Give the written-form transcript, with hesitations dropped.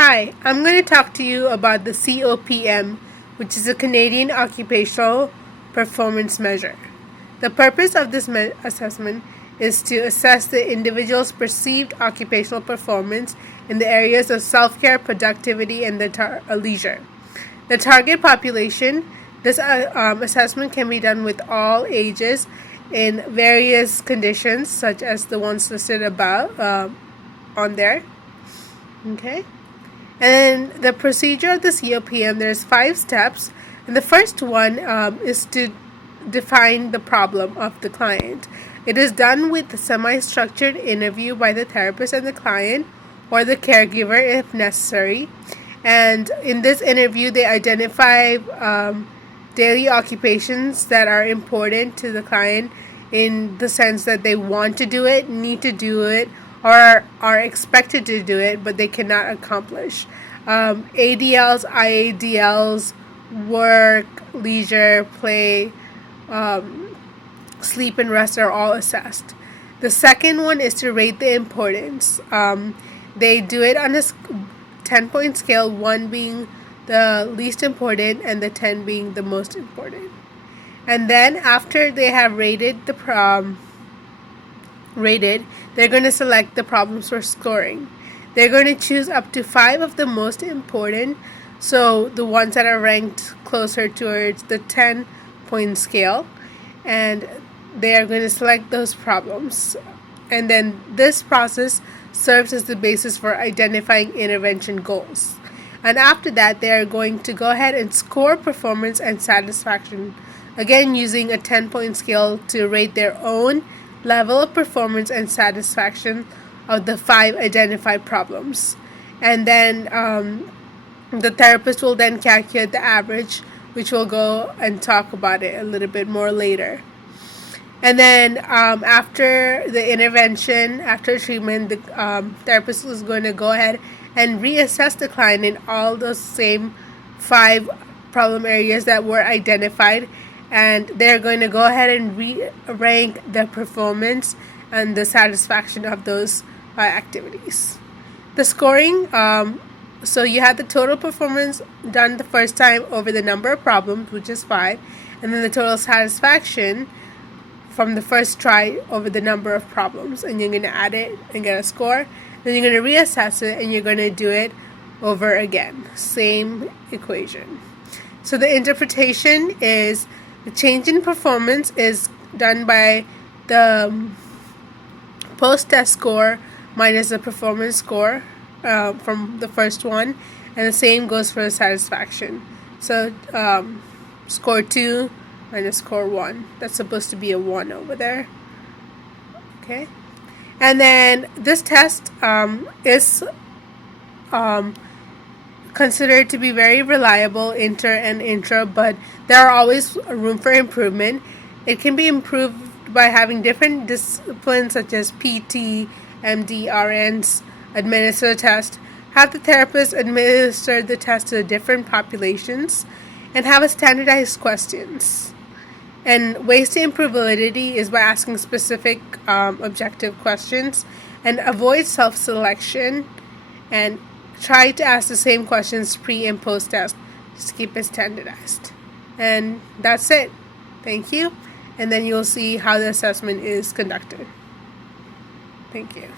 Hi, I'm going to talk to you about the Copm, which is a Canadian occupational performance measure. The purpose of this assessment is to assess the individual's perceived occupational performance in the areas of self-care, productivity, and leisure. The target population, this assessment can be done with all ages in various conditions, such as the ones listed above on there. Okay. And the procedure of the Copm, there's 5 steps. And the first one is to define the problem of the client. It is done with a semi-structured interview by the therapist and the client or the caregiver if necessary. And in this interview, they identify daily occupations that are important to the client in the sense that they want to do it, need to do it, or are expected to do it, but they cannot accomplish. ADLs, IADLs, work, leisure, play, sleep and rest are all assessed. The second one is to rate the importance. They do it on a 10-point scale, 1 being the least important and the 10 being the most important. And then after they have rated the they're going to select the problems for scoring. They're going to choose up to 5 of the most important, so the ones that are ranked closer towards the 10-point scale, and they are going to select those problems. And then this process serves as the basis for identifying intervention goals. And after that, they are going to go ahead and score performance and satisfaction, again using a 10-point scale to rate their own level of performance and satisfaction of the 5 identified problems. And then the therapist will then calculate the average, which we'll go and talk about it a little bit more later. And then after the intervention, after treatment, the therapist is going to go ahead and reassess the client in all those same 5 problem areas that were identified, and they're going to go ahead and rank the performance and the satisfaction of those activities. The scoring, so you have the total performance done the first time over the number of problems, which is 5, and then the total satisfaction from the first try over the number of problems, and you're going to add it and get a score. Then you're going to reassess it and you're going to do it over again. Same equation. So the interpretation is the change in performance is done by the post-test score minus the performance score from the first one, and the same goes for the satisfaction. So score 2 minus score 1. That's supposed to be a 1 over there. Okay. And then this test is considered to be very reliable, inter and intra, but there are always room for improvement. It can be improved by having different disciplines such as PT, MD, RNs administer the test, have the therapist administer the test to different populations, and have a standardized questions. And ways to improve validity is by asking specific objective questions, and avoid self-selection, and try to ask the same questions pre and post test. Just keep it standardized. And that's it. Thank you. And then you'll see how the assessment is conducted. Thank you.